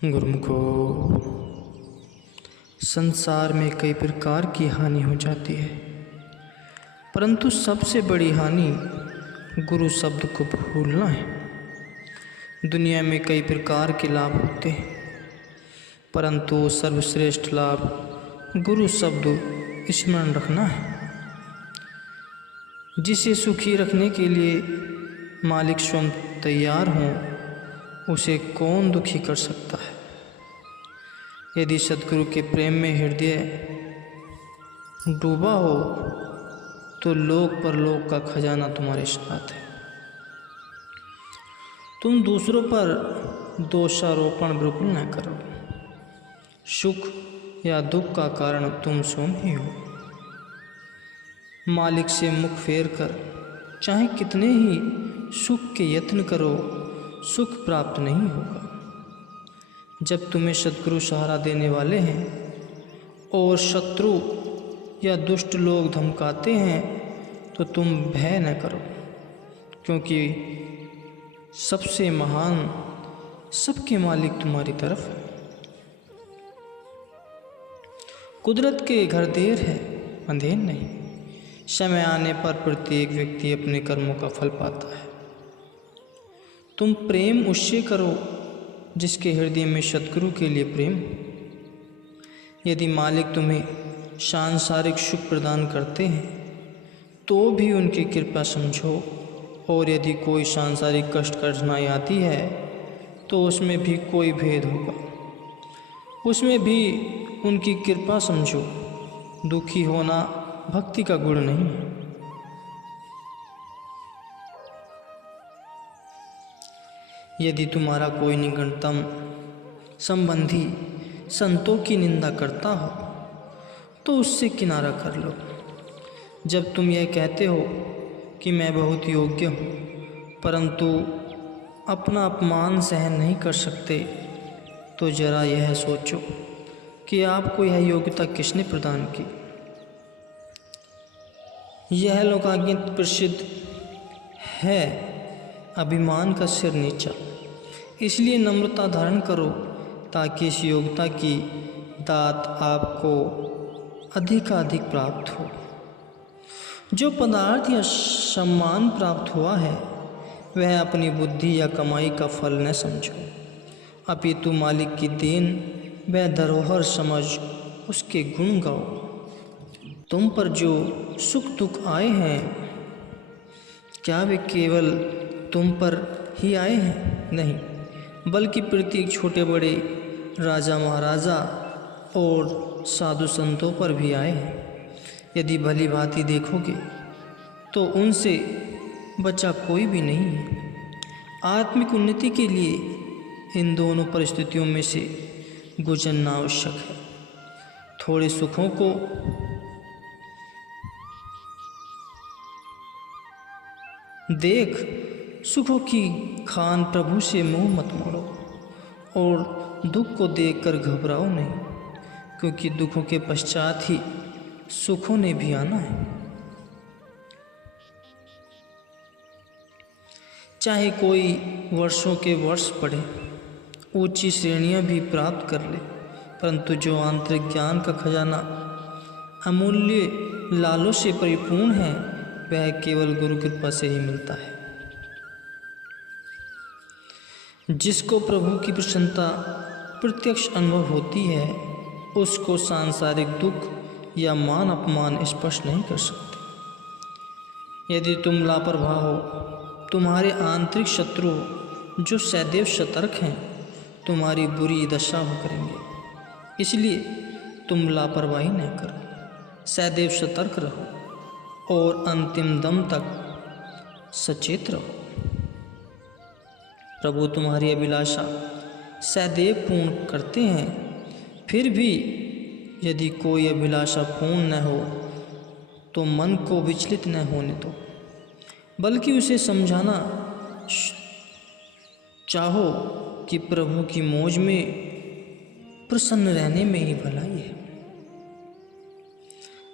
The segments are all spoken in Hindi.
गुरुमुखो, संसार में कई प्रकार की हानि हो जाती है, परंतु सबसे बड़ी हानि गुरु शब्द को भूलना है। दुनिया में कई प्रकार के लाभ होते हैं, परंतु सर्वश्रेष्ठ लाभ गुरु शब्द स्मरण रखना है। जिसे सुखी रखने के लिए मालिक स्वयं तैयार हों, उसे कौन दुखी कर सकता है। यदि सद्गुरु के प्रेम में हृदय डूबा हो तो लोक परलोक का खजाना तुम्हारे साथ है। तुम दूसरों पर दोषारोपण बिल्कुल न करो। सुख या दुख का कारण तुम स्वयं ही हो। मालिक से मुख फेर कर चाहे कितने ही सुख के यत्न करो, सुख प्राप्त नहीं होगा। जब तुम्हें सद्गुरु सहारा देने वाले हैं और शत्रु या दुष्ट लोग धमकाते हैं तो तुम भय न करो, क्योंकि सबसे महान, सबके मालिक तुम्हारी तरफ है। कुदरत के घर देर है, अंधेर नहीं। समय आने पर प्रत्येक व्यक्ति अपने कर्मों का फल पाता है। तुम प्रेम उससे करो जिसके हृदय में सद्गुरु के लिए प्रेम। यदि मालिक तुम्हें सांसारिक सुख प्रदान करते हैं तो भी उनकी कृपा समझो, और यदि कोई सांसारिक कष्ट कठिनाई आती है तो उसमें भी कोई भेद होगा, उसमें भी उनकी कृपा समझो। दुखी होना भक्ति का गुण नहीं है। यदि तुम्हारा कोई निकटतम संबंधी संतों की निंदा करता हो तो उससे किनारा कर लो। जब तुम यह कहते हो कि मैं बहुत योग्य हूँ, परंतु अपना अपमान सहन नहीं कर सकते, तो जरा यह सोचो कि आपको यह योग्यता किसने प्रदान की। यह लोकागीत प्रसिद्ध है, अभिमान का सिर नीचा। इसलिए नम्रता धारण करो ताकि इस योग्यता की दात आपको अधिकाधिक प्राप्त हो। जो पदार्थ या सम्मान प्राप्त हुआ है वह अपनी बुद्धि या कमाई का फल न समझो, अपितु मालिक की देन वह धरोहर समझ उसके गुण गाओ। तुम पर जो सुख दुख आए हैं, क्या वे केवल तुम पर ही आए हैं? नहीं, बल्कि प्रत्येक छोटे बड़े राजा महाराजा और साधु संतों पर भी आए हैं। यदि भली भांति देखोगे तो उनसे बचा कोई भी नहीं है। आत्मिक उन्नति के लिए इन दोनों परिस्थितियों में से गुजरना आवश्यक है। थोड़े सुखों को देख सुखों की खान प्रभु से मुंह मत मोड़ो, और दुख को देखकर घबराओ नहीं, क्योंकि दुखों के पश्चात ही सुखों ने भी आना है। चाहे कोई वर्षों के वर्ष पढ़े, ऊंची श्रेणियां भी प्राप्त कर ले, परंतु जो आंतरिक ज्ञान का खजाना अमूल्य लालों से परिपूर्ण है वह केवल गुरु कृपा से ही मिलता है। जिसको प्रभु की प्रसन्नता प्रत्यक्ष अनुभव होती है उसको सांसारिक दुख या मान अपमान स्पर्श नहीं कर सकते। यदि तुम लापरवाह हो, तुम्हारे आंतरिक शत्रु जो सदैव सतर्क हैं तुम्हारी बुरी दशा हो करेंगे। इसलिए तुम लापरवाही न करो, सदैव सतर्क रहो और अंतिम दम तक सचेत रहो। प्रभु तुम्हारी अभिलाषा सदैव पूर्ण करते हैं। फिर भी यदि कोई अभिलाषा पूर्ण न हो तो मन को विचलित न होने दो, बल्कि उसे समझाना चाहो कि प्रभु की मौज में प्रसन्न रहने में ही भलाई है।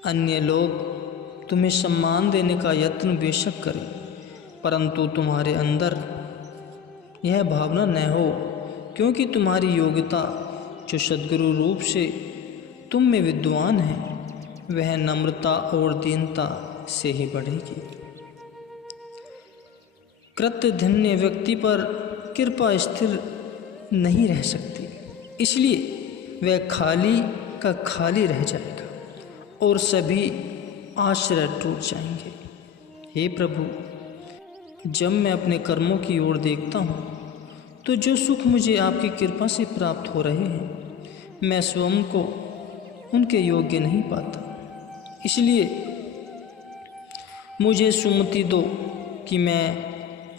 अन्य लोग तुम्हें सम्मान देने का यत्न बेशक करें, परंतु तुम्हारे अंदर यह भावना न हो क्योंकि तुम्हारी योग्यता जो सद्गुरु रूप से तुम में विद्वान है वह नम्रता और दीनता से ही बढ़ेगी। कृतधन्य व्यक्ति पर कृपा स्थिर नहीं रह सकती, इसलिए वह खाली का खाली रह जाएगा और सभी आश्रय टूट जाएंगे। हे प्रभु, जब मैं अपने कर्मों की ओर देखता हूँ तो जो सुख मुझे आपकी कृपा से प्राप्त हो रहे हैं मैं स्वयं को उनके योग्य नहीं पाता, इसलिए मुझे सुमति दो कि मैं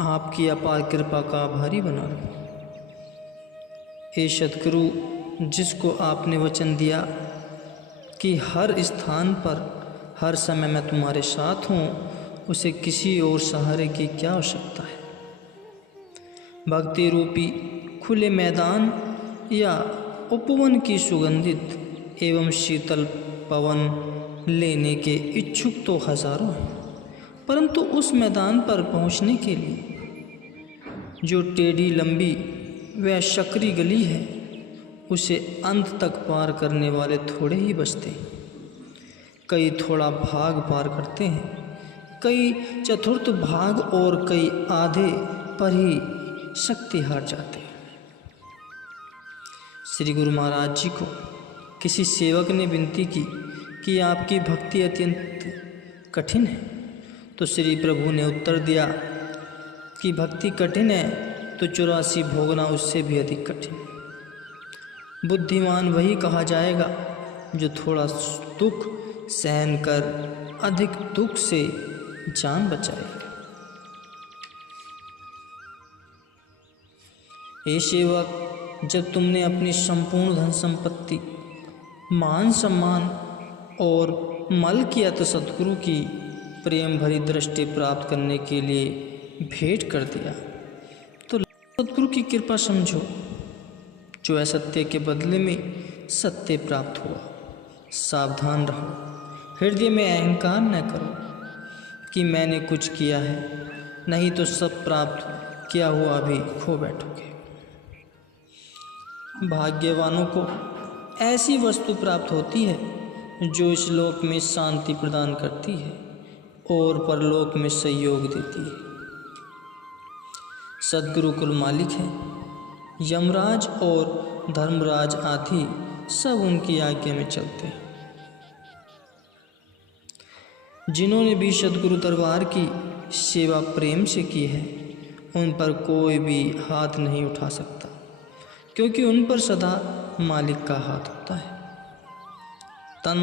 आपकी अपार कृपा का आभारी बना रहूं। हे सद्गुरु, जिसको आपने वचन दिया कि हर स्थान पर हर समय मैं तुम्हारे साथ हूँ, उसे किसी और सहारे की क्या आवश्यकता है। भक्ति रूपी खुले मैदान या उपवन की सुगंधित एवं शीतल पवन लेने के इच्छुक तो हजारों हैं, परंतु उस मैदान पर पहुंचने के लिए जो टेढ़ी लंबी व सकरी गली है उसे अंत तक पार करने वाले थोड़े ही बचते हैं। कई थोड़ा भाग पार करते हैं, कई चतुर्थ भाग और कई आधे पर ही शक्ति हार जाते हैं। श्री गुरु महाराज जी को किसी सेवक ने विनती की कि आपकी भक्ति अत्यंत कठिन है, तो श्री प्रभु ने उत्तर दिया कि भक्ति कठिन है तो 84 भोगना उससे भी अधिक कठिन। बुद्धिमान वही कहा जाएगा जो थोड़ा दुख सहन कर अधिक दुख से जान बचाएगा। हे सेवक, जब तुमने अपनी संपूर्ण धन संपत्ति, मान सम्मान और मल किया तो सद्गुरु की प्रेम भरी दृष्टि प्राप्त करने के लिए भेंट कर दिया, तो सद्गुरु की कृपा समझो, जो असत्य के बदले में सत्य प्राप्त हुआ। सावधान रहो, हृदय में अहंकार न करो कि मैंने कुछ किया है, नहीं तो सब प्राप्त किया हुआ भी खो बैठोगे। भाग्यवानों को ऐसी वस्तु प्राप्त होती है जो इस लोक में शांति प्रदान करती है और परलोक में सहयोग देती है। सद्गुरु कुल मालिक है, यमराज और धर्मराज आदि सब उनकी आज्ञा में चलते हैं। जिन्होंने भी सद्गुरु दरबार की सेवा प्रेम से की है उन पर कोई भी हाथ नहीं उठा सकता, क्योंकि उन पर सदा मालिक का हाथ होता है। तन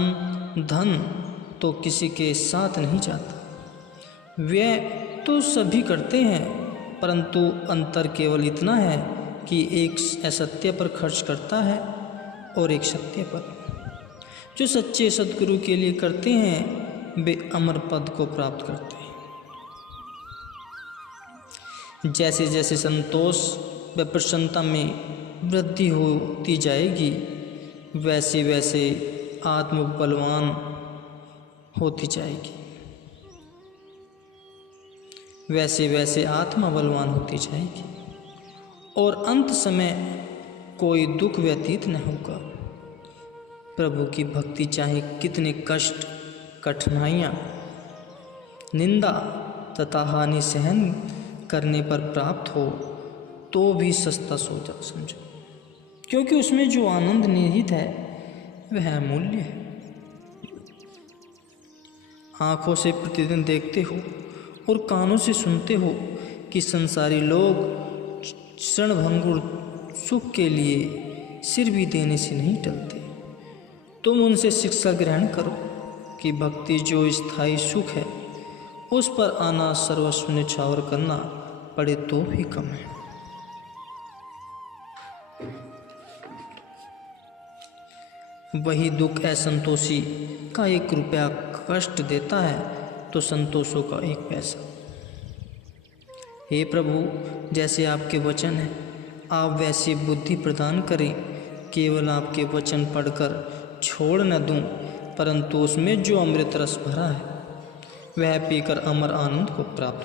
धन तो किसी के साथ नहीं जाता, व्यय तो सभी करते हैं, परंतु अंतर केवल इतना है कि एक असत्य पर खर्च करता है और एक सत्य पर। जो सच्चे सद्गुरु के लिए करते हैं वे अमर पद को प्राप्त करते हैं। जैसे जैसे संतोष व प्रसन्नता में वृद्धि होती जाएगी वैसे वैसे आत्म बलवान होती जाएगी, वैसे वैसे आत्मा बलवान होती जाएगी और अंत समय कोई दुख व्यतीत न होगा। प्रभु की भक्ति चाहे कितने कष्ट, कठिनाइयाँ, निंदा तथा हानि सहन करने पर प्राप्त हो तो भी सस्ता सोचा समझो, क्योंकि उसमें जो आनंद निहित है वह अमूल्य है। आँखों से प्रतिदिन देखते हो और कानों से सुनते हो कि संसारी लोग क्षणभंगुर सुख के लिए सिर भी देने से नहीं टलते। तुम उनसे शिक्षा ग्रहण करो कि भक्ति जो स्थायी सुख है उस पर आना सर्वस्व न्यौछावर करना पड़े तो भी कम है। वही दुख असंतोषी का 1 रुपया कष्ट देता है तो संतोषों का 1 पैसा। हे प्रभु, जैसे आपके वचन हैं आप वैसी बुद्धि प्रदान करें। केवल आपके वचन पढ़कर छोड़ न दूं, परंतु उसमें जो अमृत रस भरा है वह पीकर अमर आनंद को प्राप्त